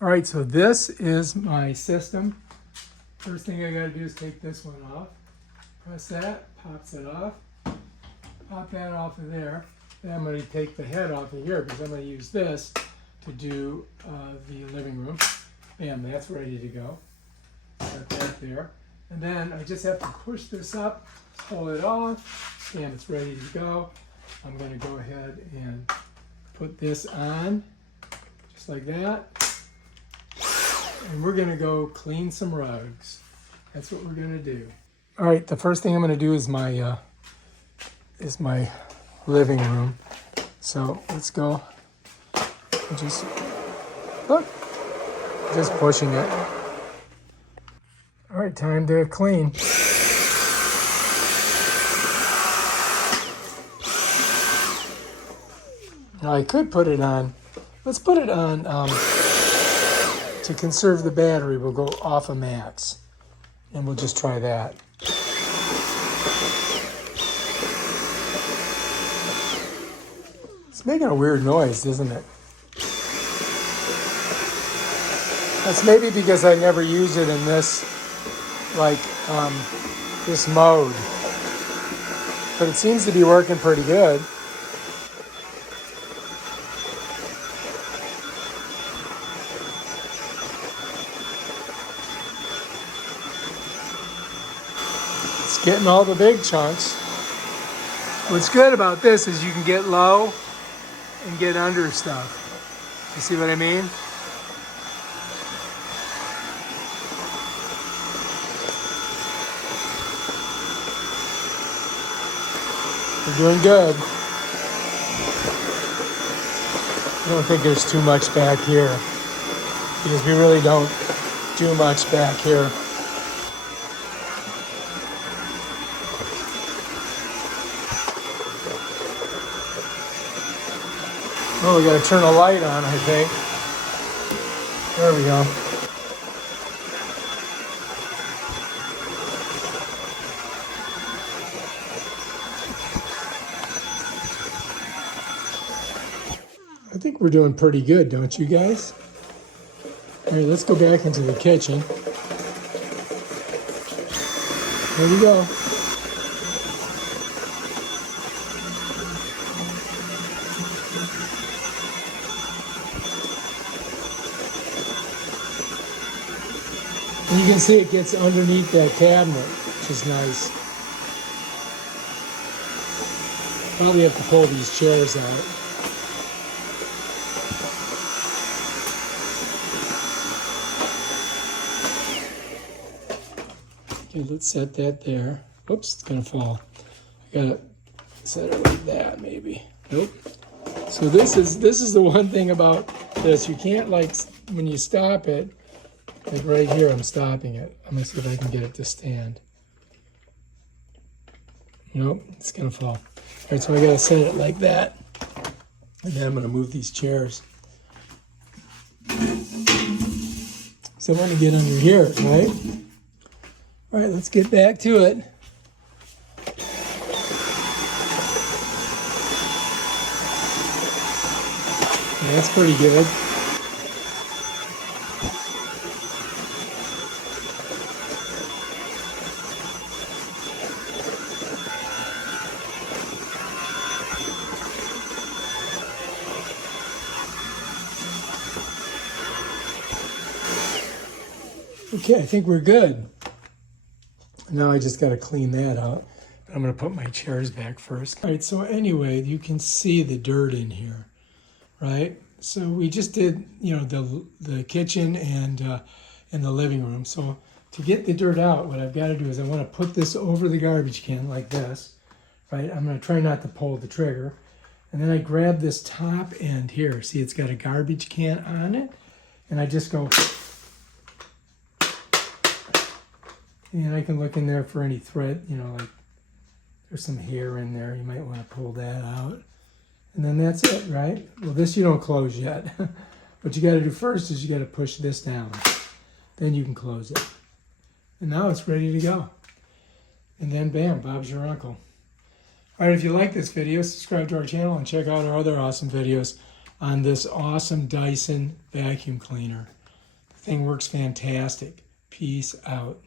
All right, so this is my system. First thing I gotta do is take this one off. Press that, pops it off. Pop that off of there. Then I'm gonna take the head off of here because I'm gonna use this to do the living room. Bam, that's ready to go. Got that there. And then I just have to push this up, pull it off, and it's ready to go. I'm gonna go ahead and put this on, just like that. And we're gonna go clean some rugs. That's what we're gonna do. All right, the first thing I'm gonna do is my living room. So let's go. Just look, just pushing it. All right, time to clean. Now I could put it on. Let's put it on. To conserve the battery, we'll go off of max, and we'll just try that. It's making a weird noise, isn't it? That's maybe because I never use it in this, this mode. But it seems to be working pretty good. It's getting all the big chunks. What's good about this is you can get low and get under stuff. You see what I mean? We're doing good. I don't think there's too much back here because we really don't do much back here. Oh, we gotta turn a light on, I think. There we go. I think we're doing pretty good, don't you guys? All right, let's go back into the kitchen. There we go. And you can see it gets underneath that cabinet, which is nice. Probably have to pull these chairs out. Okay, let's set that there. Oops, it's gonna fall. I gotta set it like that, maybe. Nope. So this is the one thing about this. You can't, like, when you stop it, like right here, I'm stopping it. I'm gonna see if I can get it to stand. Nope, it's gonna fall. All right, so I gotta set it like that. And then I'm gonna move these chairs. So I want to get under here, right? All right, let's get back to it. Yeah, that's pretty good. Okay, I think we're good. Now I just got to clean that out. I'm going to put my chairs back first. All right, so anyway, you can see the dirt in here, right? So we just did, the kitchen and the living room. So to get the dirt out, what I've got to do is I want to put this over the garbage can like this, right? I'm going to try not to pull the trigger. And then I grab this top end here. See, it's got a garbage can on it. And I just go... And I can look in there for any thread, like there's some hair in there. You might want to pull that out. And then that's it, right? Well, this you don't close yet. What you got to do first is you got to push this down. Then you can close it. And now it's ready to go. And then bam, Bob's your uncle. All right, if you like this video, subscribe to our channel and check out our other awesome videos on this awesome Dyson vacuum cleaner. Thing works fantastic. Peace out.